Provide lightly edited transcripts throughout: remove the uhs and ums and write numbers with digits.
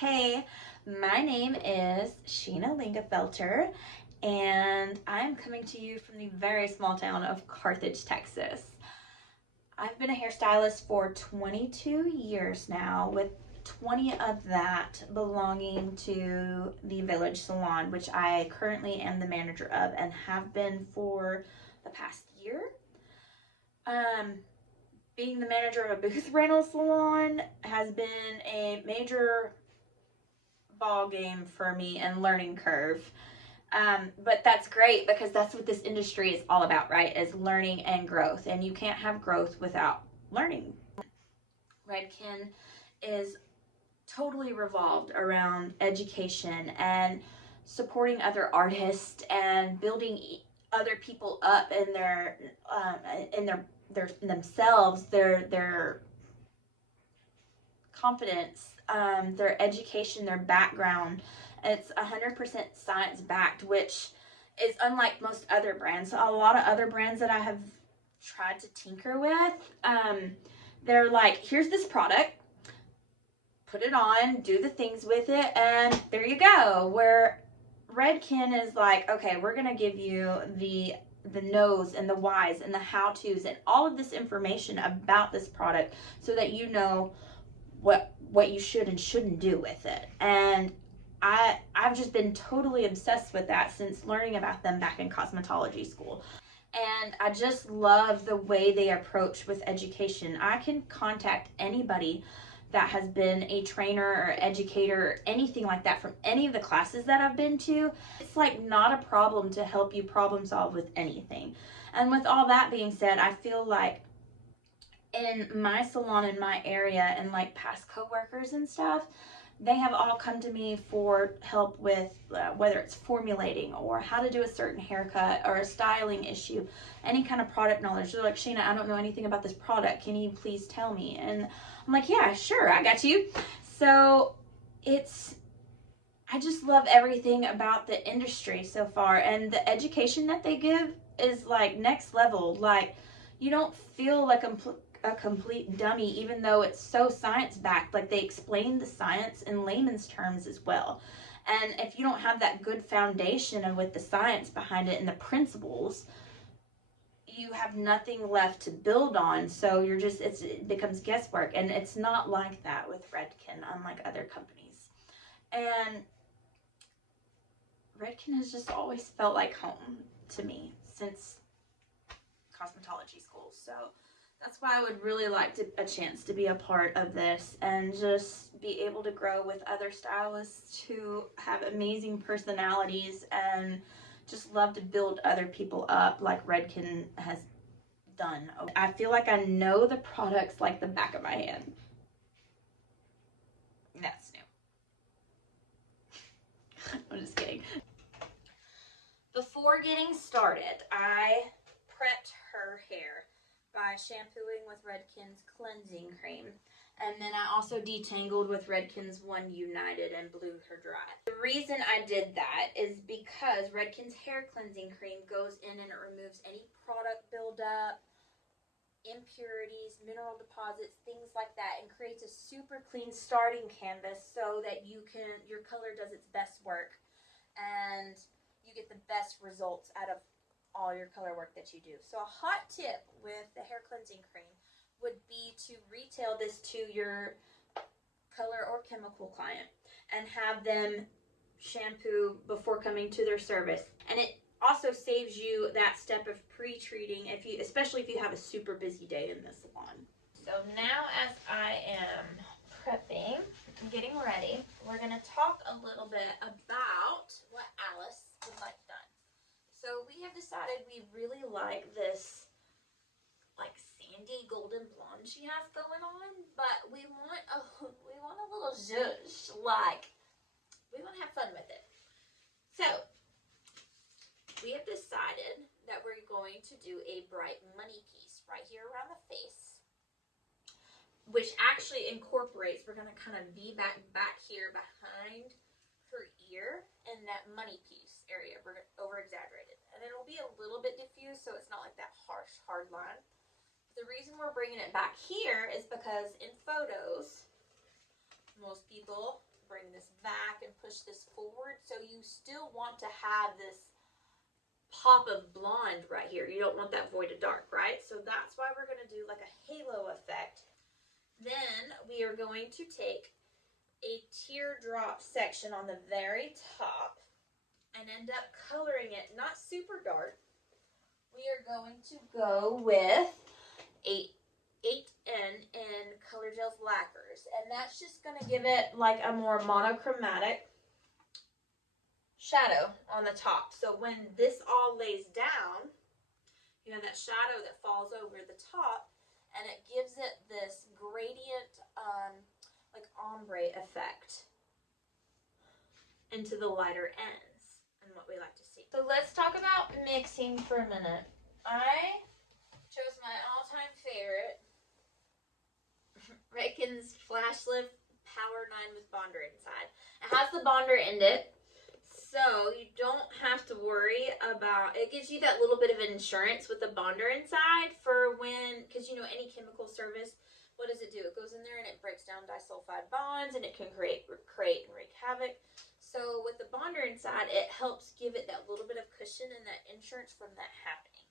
Hey, my name is Sheena Lingafelter, and I'm coming to you from the very small town of Carthage, Texas. I've been a hairstylist for 22 years now, with 20 of that belonging to the Village Salon, which I currently am the manager of and have been for the past year. Um, Being the manager of a booth rental salon has been a major ball game for me and learning curve. But that's great because that's what this industry is all about, right? Is learning and growth, and you can't have growth without learning. Redken is totally revolved around education and supporting other artists and building other people up in their themselves, their confidence, their education, their background. It's 100% science backed, which is unlike most other brands. A lot of other brands that I have tried to tinker with, they're like, here's this product, put it on, do the things with it, and there you go. Where Redken is like, okay, we're gonna give you the no's and the whys and the how-tos and all of this information about this product so that you know what you should and shouldn't do with it. And I've just been totally obsessed with that since learning about them back in cosmetology school. And I just love the way they approach with education. I can contact anybody that has been a trainer or educator or anything like that from any of the classes that I've been to. It's like not a problem to help you problem solve with anything. And with all that being said, I feel like in my salon in my area and like past coworkers and stuff, they have all come to me for help with whether it's formulating or how to do a certain haircut or a styling issue, any kind of product knowledge. They're like, Sheena, I don't know anything about this product. Can you please tell me? And I'm like, yeah, sure, I got you. So I just love everything about the industry so far, and the education that they give is like next level. Like, you don't feel like a complete dummy, even though it's so science backed. Like, they explain the science in layman's terms as well. And if you don't have that good foundation and with the science behind it and the principles, you have nothing left to build on. So it becomes guesswork. And it's not like that with Redken, unlike other companies. And Redken has just always felt like home to me since cosmetology school. So that's why I would really like a chance to be a part of this and just be able to grow with other stylists who have amazing personalities and just love to build other people up like Redken has done. I feel like I know the products like the back of my hand. That's new. I'm just kidding. Before getting started, I prepped her hair by shampooing with Redken's cleansing cream. And then I also detangled with Redken's One United and blew her dry. The reason I did that is because Redken's hair cleansing cream goes in and it removes any product buildup, impurities, mineral deposits, things like that, and creates a super clean starting canvas so that your color does its best work and you get the best results out of all your color work that you do. So a hot tip with the hair cleansing cream would be to retail this to your color or chemical client and have them shampoo before coming to their service. And it also saves you that step of pre-treating, especially if you have a super busy day in the salon. So now as I am prepping, getting ready, we're going to talk a little bit about what Alice would like done. So we have decided we really like this like sandy golden blonde she has going on, but we want a little zhuzh, like we want to have fun with it. So we have decided that we're going to do a bright money piece right here around the face, which actually incorporates, we're going to kind of V back here behind her ear and that money piece area. We're over exaggerated, and it'll be a little bit diffused, so it's not like that harsh hard line. The reason we're bringing it back here is because in photos, most people bring bring this back and push this forward. So you still want to have this pop of blonde right here. You don't want that void of dark, right? So that's why we're going to do like a halo effect. Then we are going to take a teardrop section on the very top and end up coloring it not super dark. We are going to go with a 8N in Color Gels lacquers, and that's just going to give it like a more monochromatic shadow on the top. So when this all lays down, you have that shadow that falls over the top, and it gives it this gradient, like ombre effect into the lighter ends, and what we like to see. So let's talk about mixing for a minute. I chose my all-time favorite, Redken's Flash Lift Power 9 with bonder inside. It has the bonder in it, so you don't have to worry about, it gives you that little bit of insurance with the bonder inside for when, because you know any chemical service, what does it do? It goes in there and it breaks down disulfide bonds and it can create and wreak havoc. So with the bonder inside, it helps give it that little bit of cushion and that insurance from that happening.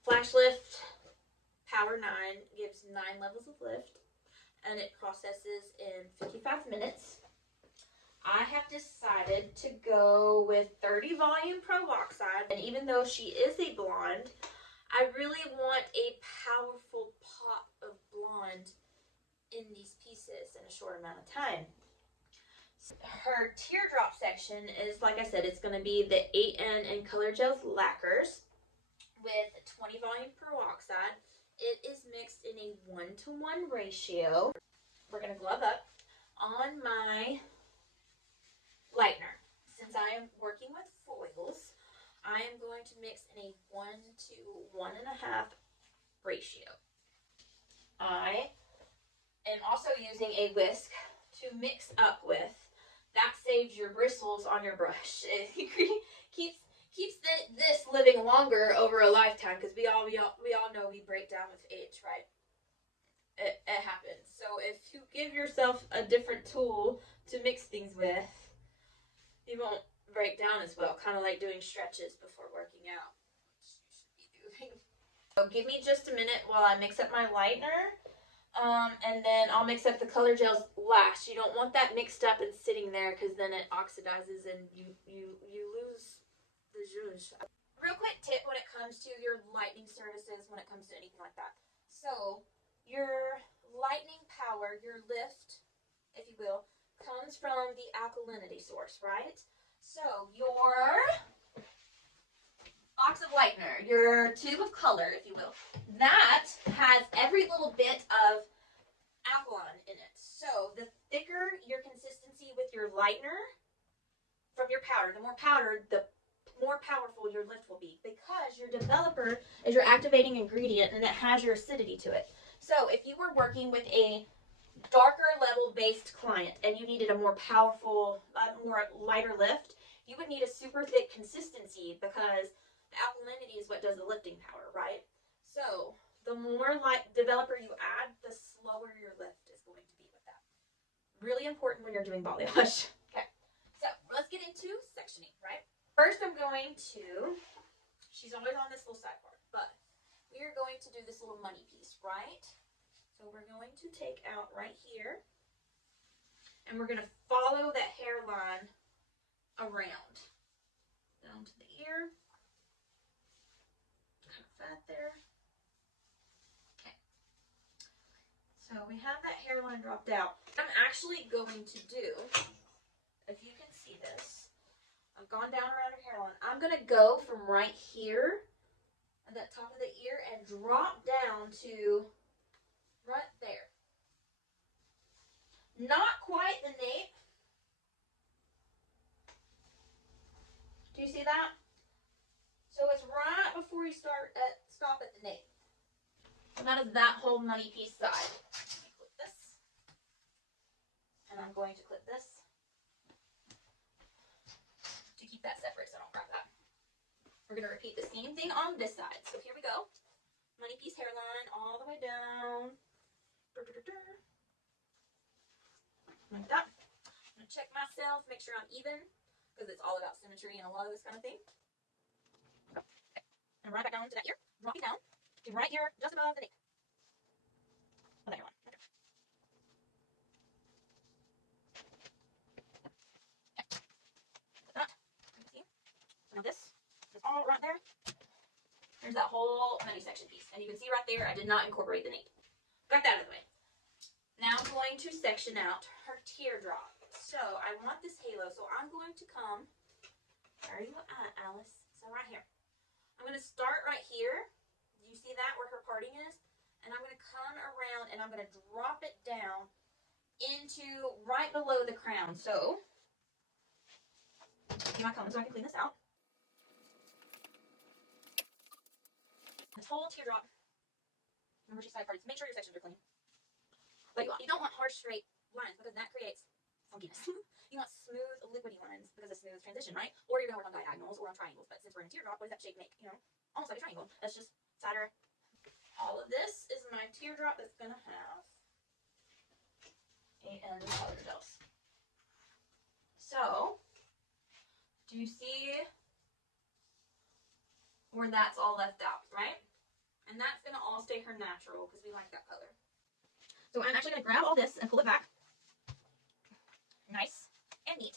Flash Lift Power 9 gives 9 levels of lift, and it processes in 55 minutes. I have decided to go with 30 volume peroxide, and even though she is a blonde, I really want a powerful pop of blonde in these pieces in a short amount of time. Her teardrop section is, like I said, it's going to be the 8N in Color Gels lacquers with 20 volume peroxide. It is mixed in a 1-to-1 ratio. We're going to glove up on my lightener. Since I am working with foils, I am going to mix in a 1 to 1.5 ratio. I am also using a whisk to mix up with. That saves your bristles on your brush. It keeps this living longer over a lifetime, because we all know we break down with age, right? It happens. So if you give yourself a different tool to mix things with, you won't break down as well. Kind of like doing stretches before working out, which you should be doing. So give me just a minute while I mix up my lightener. And then I'll mix up the Color Gels last. You don't want that mixed up and sitting there, because then it oxidizes and you lose the zhuzh. Real quick tip when it comes to your lightning services, when it comes to anything like that. So your lightning power, your lift, if you will, comes from the alkalinity source, right? So your box of lightener, your tube of color, if you will, that has every little bit of alkaline in it. So the thicker your consistency with your lightener from your powder, the more powdered, the more powerful your lift will be, because your developer is your activating ingredient and it has your acidity to it. So if you were working with a darker level based client and you needed a more powerful, more lighter lift, you would need a super thick consistency, because the alkalinity is what does the lifting power, right? So the more light developer you add, the slower your lift is going to be with that. Really important when you're doing balayage. Okay, so let's get into sectioning, right? First I'm going to, she's always on this little sidebar, but we are going to do this little money piece, right? So we're going to take out right here, and we're going to follow that hairline around down to the ear. Kind of fat there. Okay. So we have that hairline dropped out. What I'm actually going to do, if you can see this, I've gone down around her hairline. I'm going to go from right here at that top of the ear and drop down to right there. Not quite the nape. Do you see that? So it's right before you stop at the nape. So that is that whole money piece side. Let me clip this. And I'm going to clip this to keep that separate so I don't grab that. We're going to repeat the same thing on this side. So here we go. Money piece hairline all the way down. Like that. check myself, make sure I'm even, because it's all about symmetry and a lot of this kind of thing. Okay. And right back down to that ear, dropping down to right here, just above the nape. Oh, there you are. Okay. That. See? So now this is all right there. There's that whole honey section piece. And you can see right there, I did not incorporate the nape. Got that out of the way. Now I'm going to section out her teardrop. So I want this halo, so I'm going to come, where are you at, Alice? So right here. I'm going to start right here. Do you see that, where her parting is? And I'm going to come around and I'm going to drop it down into right below the crown. So, get my comb so I can clean this out. This whole teardrop. Remember, she side parted. Make sure your sections are clean. But you don't want harsh, straight lines because that creates funkiness. You want smooth, liquidy lines because of smooth transition, right? Or you're going to work on diagonals or on triangles. But since we're in a teardrop, what does that shape make? You know, almost like a triangle. That's just cider. All of this is my teardrop that's going to have a end color details. So, do you see where that's all left out, right? And that's going to all stay her natural because we like that color. So I'm actually going to grab all this and pull it back. Nice and neat.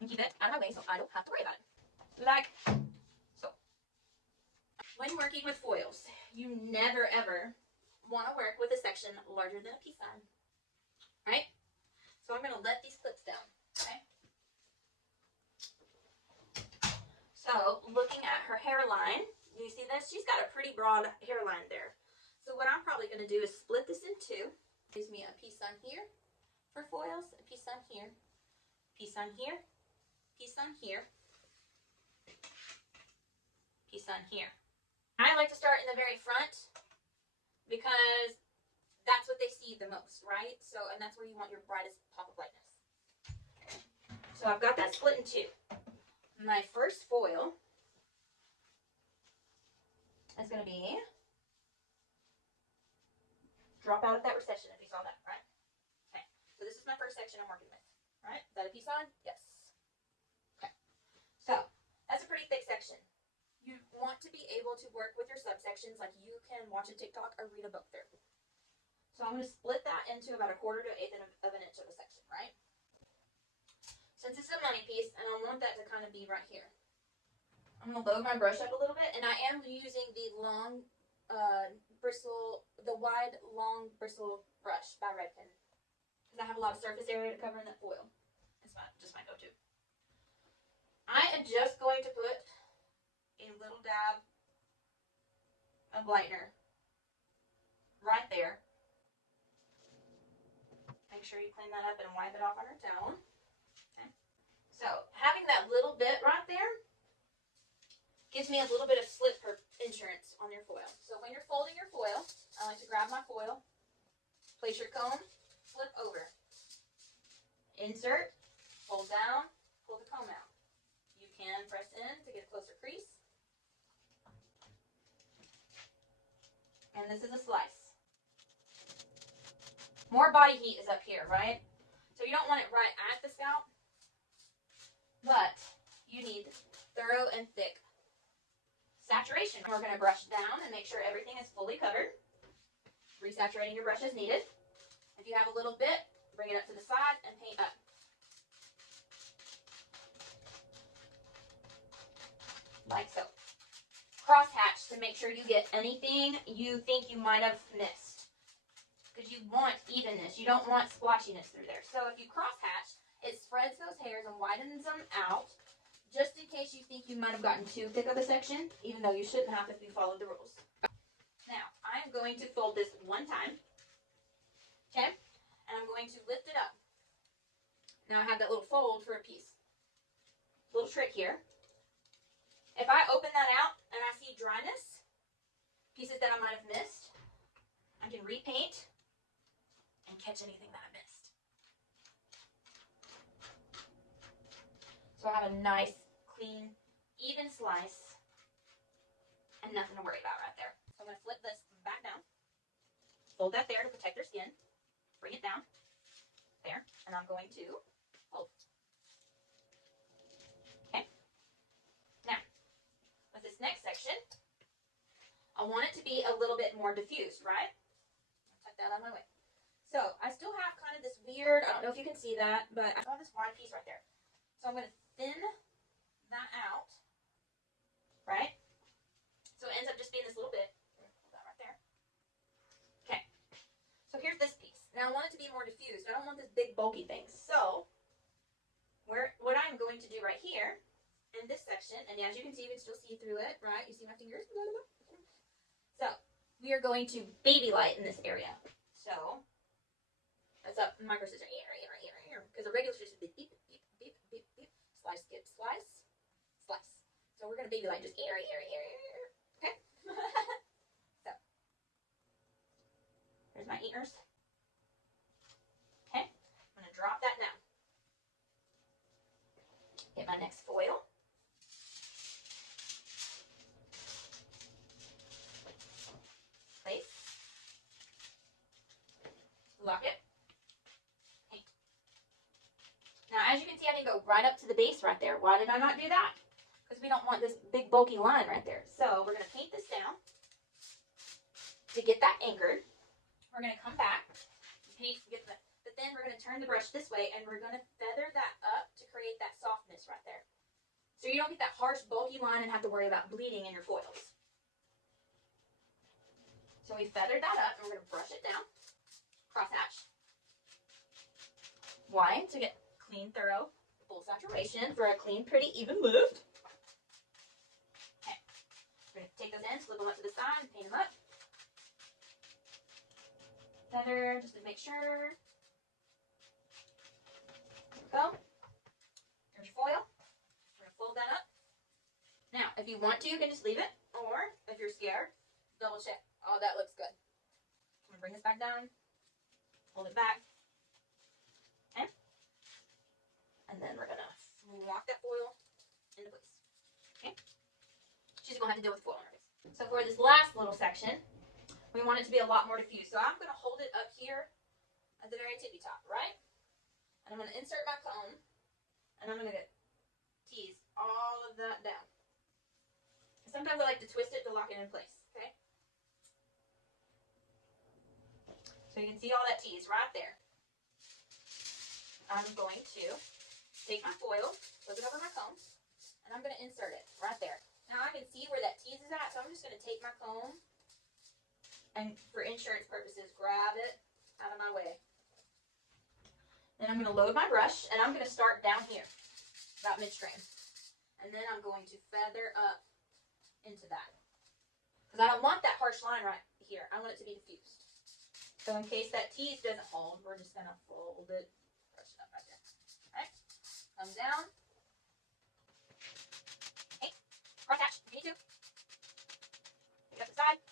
And keep it out of my way so I don't have to worry about it. Like so. When working with foils, you never ever want to work with a section larger than a piece sign. Right? So I'm going to let these clips down. Okay? So looking at her hairline, do you see this? She's got a pretty broad hairline there. So what I'm probably going to do is split this in two. Gives me a piece on here for foils, a piece on here, piece on here, piece on here, piece on here. I like to start in the very front because that's what they see the most, right? So, and that's where you want your brightest pop of lightness. So I've got that split in two. My first foil is going to be drop out of that recession if you saw that, right? Okay, so this is my first section I'm working with, right? Is that a piece on? Yes. Okay, so that's a pretty thick section. You want to be able to work with your subsections like you can watch a TikTok or read a book through. So I'm going to split that into about 1/4 to 1/8 of an inch of a section, right? Since this is a money piece, and I want that to kind of be right here, I'm going to load my brush up a little bit, and I am using the long the wide, long bristle brush by Redken. Because I have a lot of surface area to cover in that foil. It's just my go-to. I am just going to put a little dab of lightener right there. Make sure you clean that up and wipe it off on your towel. Okay. So having that little bit right there gives me a little bit of slip insurance on your foil. So when you're folding your foil, I like to grab my foil, place your comb, flip over, insert, fold down, pull the comb out. You can press in to get a closer crease. And this is a slice. More body heat is up here, right? So you don't want it right at the scalp, but you need thorough and thick saturation. We're going to brush down and make sure everything is fully covered. Resaturating your brush as needed. If you have a little bit, bring it up to the side and paint up. Like so. Cross hatch to make sure you get anything you think you might have missed. Because you want evenness. You don't want splotchiness through there. So if you cross hatch, it spreads those hairs and widens them out. Just in case you think you might have gotten too thick of a section, even though you shouldn't have if you followed the rules. Now, I'm going to fold this one time, okay? And I'm going to lift it up. Now I have that little fold for a piece. Little trick here. If I open that out and I see dryness, pieces that I might have missed, I can repaint and catch anything that I missed. So I have a nice, clean, even slice and nothing to worry about right there. So I'm going to flip this back down. Fold that there to protect their skin. Bring it down. And I'm going to fold. Okay. Now, with this next section, I want it to be a little bit more diffused, right? Tuck that out of my way. So I still have kind of this weird, I don't know if you can see that, but I have this wide piece right there. So I'm going to thin that out, right? So it ends up just being this little bit. Hold that right there. Okay. So here's this piece. Now I want it to be more diffused. I don't want this big bulky thing. So what I'm going to do right here in this section, and as you can see, you can still see through it, right? You see my fingers? So we are going to baby light in this area. So that's up micro scissor here, because the regular scissors would be beep, beep, beep, beep, beep, slice, skip, slice, slice. So we're gonna baby light just here, okay? So there's my ears. Okay, I'm gonna drop that down. Get my next foil. Place. Lock it. Now, as you can see, I didn't go right up to the base right there. Why did I not do that? Because we don't want this big bulky line right there. So we're going to paint this down to get that anchored. We're going to come back, paint, but then we're going to turn the brush this way, and we're going to feather that up to create that softness right there. So you don't get that harsh, bulky line and have to worry about bleeding in your foils. So we feathered that up, and we're going to brush it down, cross hatch. Why? To get clean, thorough, full saturation for a clean, pretty, even move. Okay. We're going to take those ends, flip them up to the side, paint them up. Feather, just to make sure. There we go. There's your foil. We're going to fold that up. Now, if you want to, you can just leave it. Or, if you're scared, double check. Oh, that looks good. I'm going to bring this back down. Hold it back. Okay. And then we're going to lock that foil into place. Okay. She's going to have to deal with foil on her face. So for this last little section, we want it to be a lot more diffused. So I'm going to hold it up here at the very tippy top, right? And I'm going to insert my comb, and I'm going to tease all of that down. Sometimes I like to twist it to lock it in place, okay? So you can see all that tease right there. I'm going to take my foil, flip it over my comb, and I'm going to insert it right there. Now I can see where that tease is at, so I'm just going to take my comb and, for insurance purposes, grab it out of my way. Then I'm going to load my brush, and I'm going to start down here, about midstream. And then I'm going to feather up into that. Because I don't want that harsh line right here. I want it to be diffused. So in case that tease doesn't hold, we're just going to fold it, brush it up right there. Alright, come down. Okay, cross hatch, if you need to. Pick up the side.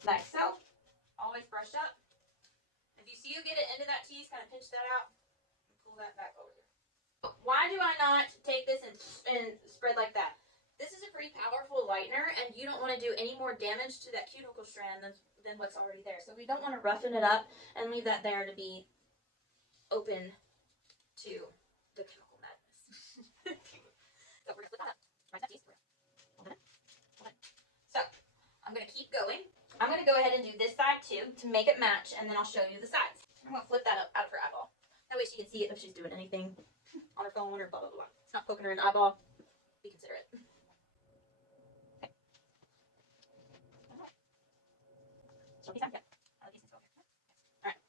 Like so. Always brush up. If you see you get it into that tease, kind of pinch that out and pull that back over here. Why do I not take this and spread like that? This is a pretty powerful lightener, and you don't want to do any more damage to that cuticle strand than what's already there. So we don't want to roughen it up and leave that there to be open to the chemical madness. So we're going to flip that up. Right, that piece. Hold it. Hold it. So I'm going to keep going. I'm going to go ahead and do this side too to make it match, and then I'll show you the sides. I'm going to flip that up out of her eyeball. That way she can see it if she's doing anything on her phone or blah, blah, blah. It's not poking her in the eyeball. Be considerate. Alright.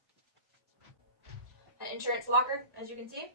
An insurance locker, as you can see.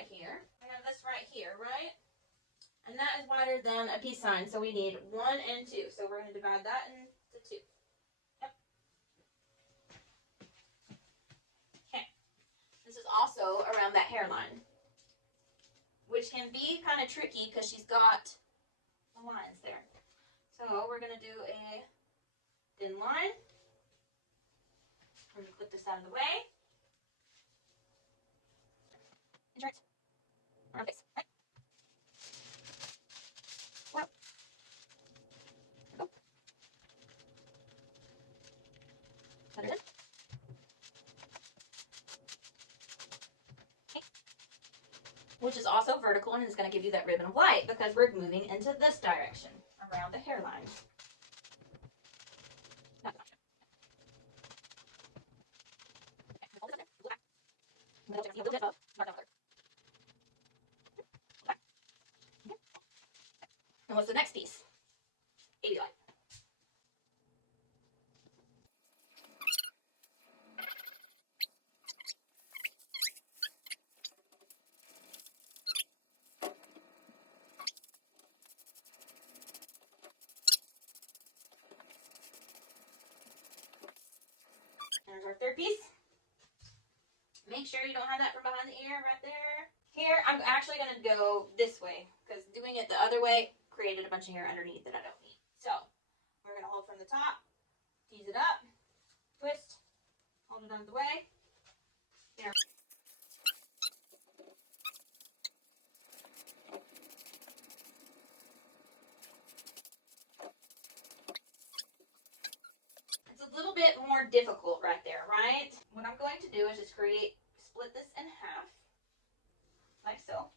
right here. I have this right here, right? And that is wider than a peace sign, so we need 1 and 2. So we're going to divide that into 2. Yep. Okay. This is also around that hairline, which can be kind of tricky because she's got the lines there. So we're going to do a thin line. We're going to clip this out of the way. Insert around the face. Right. Well. Go. Set it in. Okay. Which is also vertical and is going to give you that ribbon of light because we're moving into this direction around the hairline. Not that much. Okay. Hold this in there. Go back. A little bit above. Mark that color. Okay. Okay. And what's the next piece? 80 light. There's our third piece. Make sure you don't have that from behind the ear right there. Here, I'm actually going to go this way because doing it the other way created a bunch of hair underneath that I don't need. So, we're going to hold from the top, tease it up, twist, hold it out of the way. There. It's a little bit more difficult right there, right? What I'm going to do is just split this in half, like so.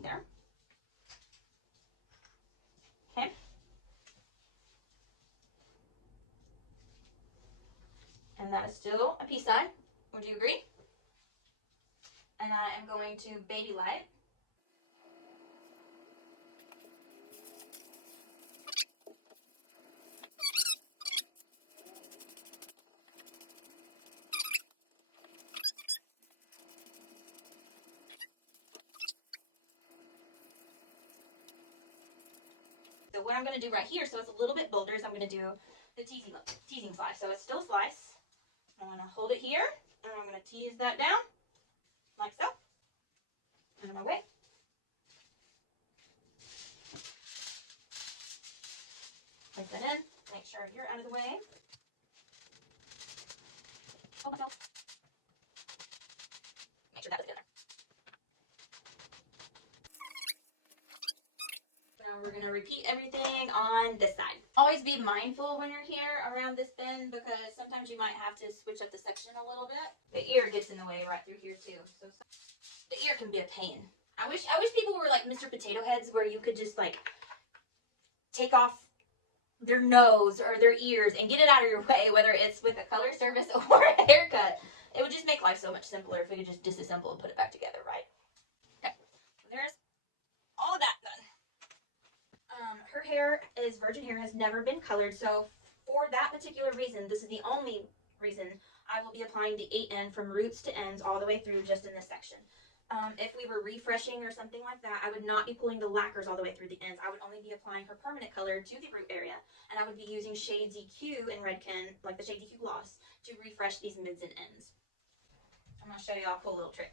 There. Okay. And that is still a peace sign. Would you agree? And I am going to baby light. So what I'm going to do right here, so it's a little bit bolder, is I'm going to do the teasing slice. So it's still a slice. I'm going to hold it here, and I'm going to tease that down, like so. Out of my way. Place that in. Make sure you're out of the way. Hold myself. Make sure that is together. Now we're going to repeat everything on this side. Always be mindful when you're here around this bend because sometimes you might have to switch up the section a little bit. The ear gets in the way right through here too. So the ear can be a pain. I wish people were like Mr. Potato Heads where you could just like take off their nose or their ears and get it out of your way, whether it's with a color service or a haircut. It would just make life so much simpler if we could just disassemble and put it back together, right? Okay, so there's all of that done. Her hair is virgin hair, has never been colored, so for that particular reason, this is the only reason I will be applying the 8N from roots to ends all the way through just in this section. If we were refreshing or something like that, I would not be pulling the lacquers all the way through the ends. I would only be applying her permanent color to the root area, and I would be using Shade ZQ in Redken, like the Shade ZQ gloss, to refresh these mids and ends. I'm going to show you all a cool little trick.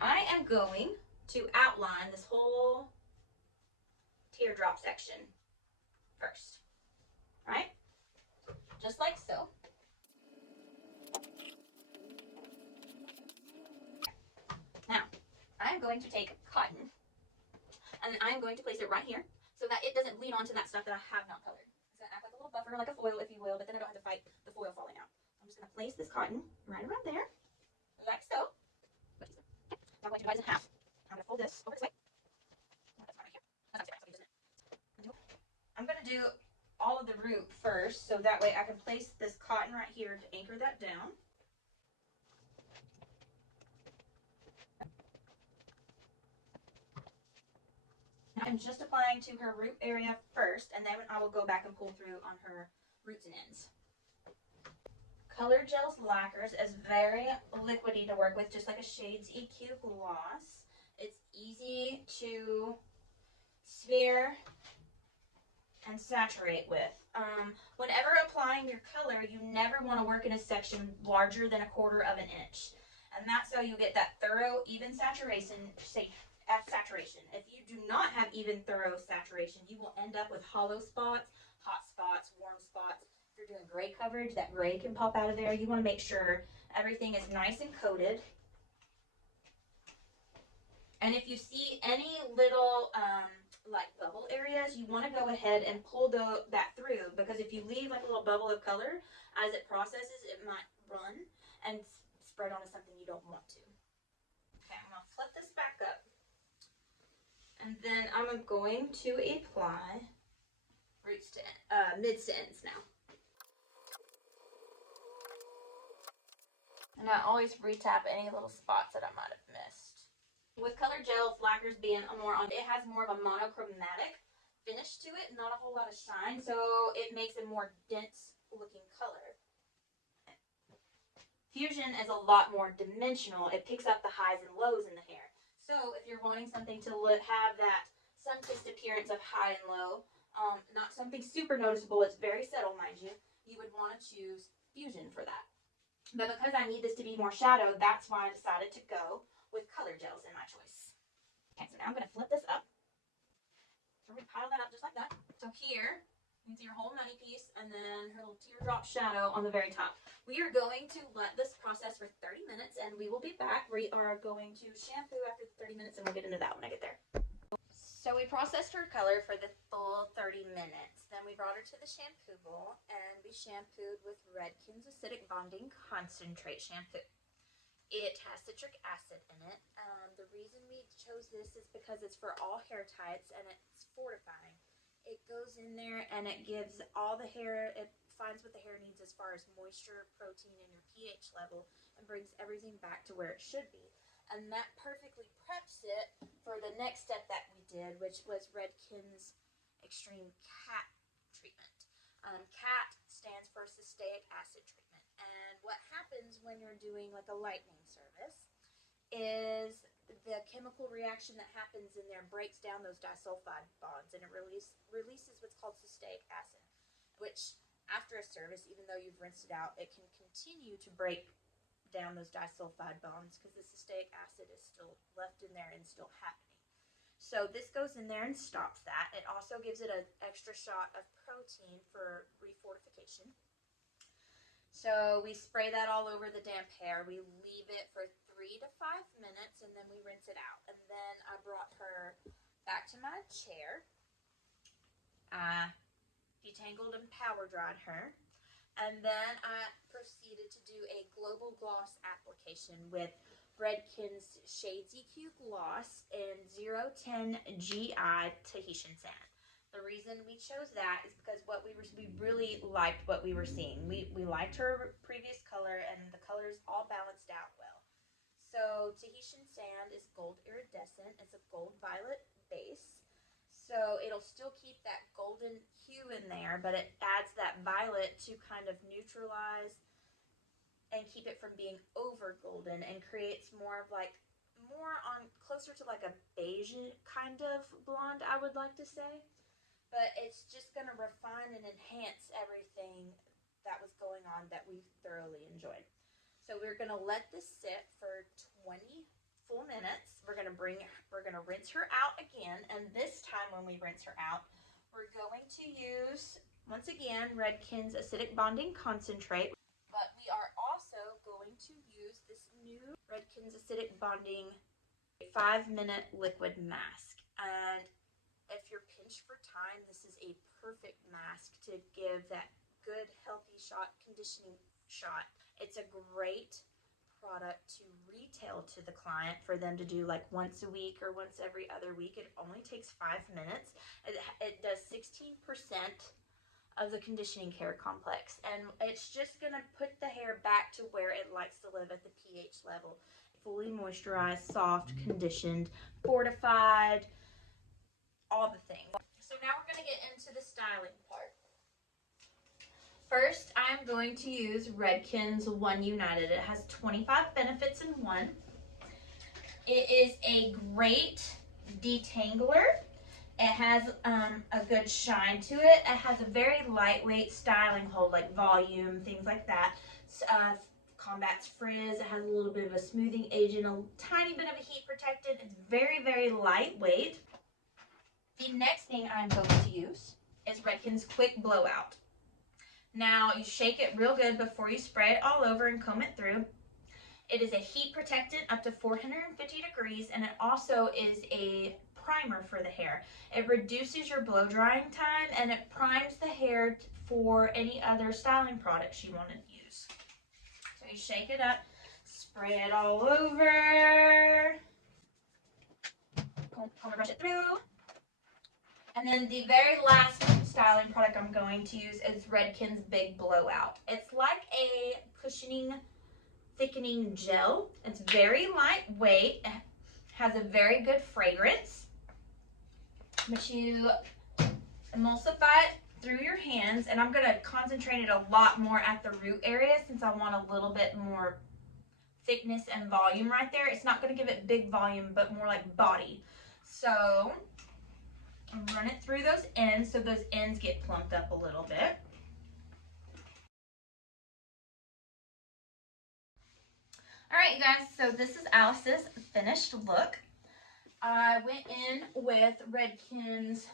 I am going to outline this whole teardrop section first, right? Just like so. Now, I'm going to take cotton and I'm going to place it right here so that it doesn't bleed onto that stuff that I have not colored. It's going to act like a little buffer, like a foil if you will, but then I don't have to fight the foil falling out. I'm just going to place this cotton right around there, like so. I'm going to divide it in half. I'm going to fold this over this way. I'm going to do all of the root first, so that way I can place this cotton right here to anchor that down. I'm just applying to her root area first, and then I will go back and pull through on her roots and ends. Color Gels Lacquers is very liquidy to work with, just like a Shades EQ gloss. It's easy to smear and saturate with. Whenever applying your color, you never want to work in a section larger than 1/4 of an inch. And that's how you get that thorough, even saturation. If you do not have even thorough saturation, you will end up with hollow spots, hot spots, warm spots. If you're doing gray coverage, that gray can pop out of there. You want to make sure everything is nice and coated. And if you see any little like bubble areas, you want to go ahead and pull that through, because if you leave like a little bubble of color, as it processes, it might run and spread onto something you don't want to. Okay, I'm going to flip this back up. And then I'm going to apply roots to mids to ends now. And I always retap any little spots that I might have missed. With Color Gels Lacquers being it has more of a monochromatic finish to it, not a whole lot of shine, so it makes a more dense looking color. Fusion is a lot more dimensional. It picks up the highs and lows in the hair. So if you're wanting something to have that sun-kissed appearance of high and low, not something super noticeable, it's very subtle, mind you, you would want to choose Fusion for that. But because I need this to be more shadowed, that's why I decided to go with Color Gels in my choice. Okay, so now I'm going to flip this up. So we're going to pile that up just like that. So here, you can see your whole money piece and then her little teardrop shadow on the very top. We are going to let this process for 30 minutes and we will be back. We are going to shampoo after the 30 minutes and we'll get into that when I get there. So we processed her color for the full 30 minutes. Then we brought her to the shampoo bowl and we shampooed with Redken's Acidic Bonding Concentrate Shampoo. It has citric acid in it. The reason we chose this is because it's for all hair types and it's fortifying. It goes in there and it gives all the hair, it finds what the hair needs as far as moisture, protein, and your pH level, and brings everything back to where it should be. And that perfectly preps it for the next step that we did, which was Redken's Extreme Cat treatment. CAT stands for Cysteic Acid Treatment. And what happens when you're doing like a lightning service is the chemical reaction that happens in there breaks down those disulfide bonds and it releases what's called cysteic acid, which after a service, even though you've rinsed it out, it can continue to break down those disulfide bonds because the cysteic acid is still left in there and still happening. So this goes in there and stops that. It also gives it an extra shot of protein for refortification. So we spray that all over the damp hair. We leave it for 3 to 5 minutes and then we rinse it out. And then I brought her back to my chair. I detangled and power dried her. And then I proceeded to do a global gloss application with Redken's Shades EQ Gloss in 010 GI Tahitian Sand. The reason we chose that is because we really liked what we were seeing. We liked her previous color and the colors all balanced out well. So Tahitian Sand is gold iridescent. It's a gold violet base. So it'll still keep that golden hue in there, but it adds that violet to kind of neutralize and keep it from being over golden and creates more closer to like a beige kind of blonde, I would like to say. But it's just going to refine and enhance everything that was going on that we thoroughly enjoyed. So we're going to let this sit for 20 full minutes. We're going to rinse her out again. And this time when we rinse her out, we're going to use, once again, Redken's Acidic Bonding Concentrate. But we are also going to use this new Redken's Acidic Bonding 5-minute liquid mask. And if you're pinched for time, this is a perfect mask to give that good, healthy conditioning shot. It's a great product to retail to the client for them to do like once a week or once every other week. It only takes 5 minutes. It does 16% of the conditioning hair complex, and it's just going to put the hair back to where it likes to live at the pH level. Fully moisturized, soft, conditioned, fortified, all the things. So now we're going to get into the styling part. First, I'm going to use Redken's One United. It has 25 benefits in one. It is a great detangler. It has a good shine to it. It has a very lightweight styling hold, like volume, things like that. Combats frizz. It has a little bit of a smoothing agent, a tiny bit of a heat protectant. It's very, very lightweight. The next thing I'm going to use is Redken's Quick Blowout. Now, you shake it real good before you spray it all over and comb it through. It is a heat protectant up to 450 degrees, and it also is a primer for the hair. It reduces your blow drying time, and it primes the hair for any other styling products you want to use. So you shake it up, spray it all over, comb and brush it through. And then the very last styling product I'm going to use is Redken's Big Blowout. It's like a cushioning, thickening gel. It's very lightweight, has a very good fragrance. But you emulsify it through your hands, and I'm going to concentrate it a lot more at the root area since I want a little bit more thickness and volume right there. It's not going to give it big volume, but more like body. So run it through those ends so those ends get plumped up a little bit. Alright, you guys, so this is Alice's finished look. I went in with Redken's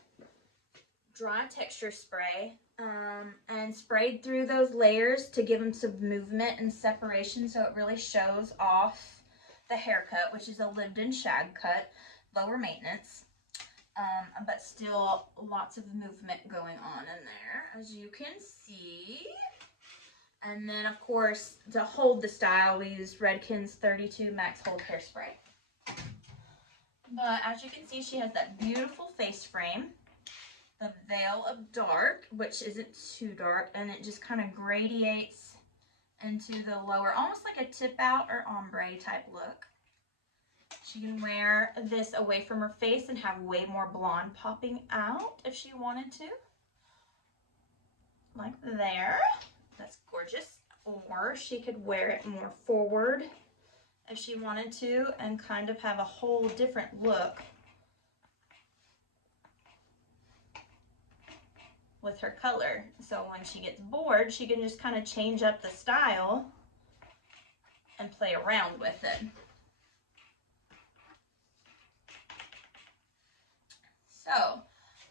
dry texture spray and sprayed through those layers to give them some movement and separation so it really shows off the haircut, which is a lived-in shag cut, lower maintenance. But still lots of movement going on in there, as you can see. And then, of course, to hold the style, we used Redken's 32 Max Hold Hairspray. But as you can see, she has that beautiful face frame, the veil of dark, which isn't too dark, and it just kind of gradiates into the lower, almost like a tip out or ombre type look. She can wear this away from her face and have way more blonde popping out if she wanted to. Like there. That's gorgeous. Or she could wear it more forward if she wanted to and kind of have a whole different look with her color. So when she gets bored, she can just kind of change up the style and play around with it. So,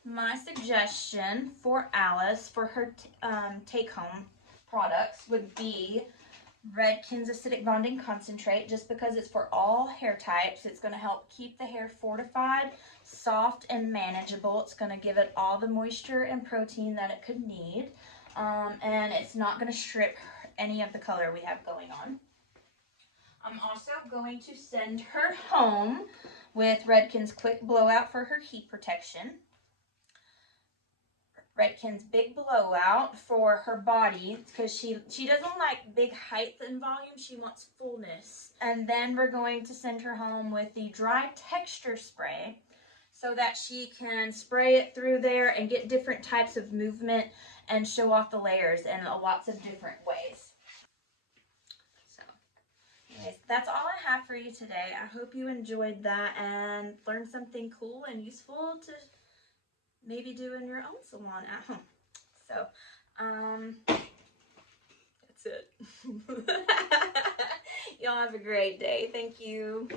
my suggestion for Alice for her take-home products would be Redken's Acidic Bonding Concentrate, just because it's for all hair types. It's going to help keep the hair fortified, soft, and manageable. It's going to give it all the moisture and protein that it could need, and it's not going to strip any of the color we have going on. I'm also going to send her home with Redken's Quick Blowout for her heat protection, Redken's Big Blowout for her body, because she doesn't like big height and volume, she wants fullness. And then we're going to send her home with the dry texture spray so that she can spray it through there and get different types of movement and show off the layers in lots of different ways. Anyways, that's all I have for you today. I hope you enjoyed that and learned something cool and useful to maybe do in your own salon at home. So, that's it. Y'all have a great day. Thank you.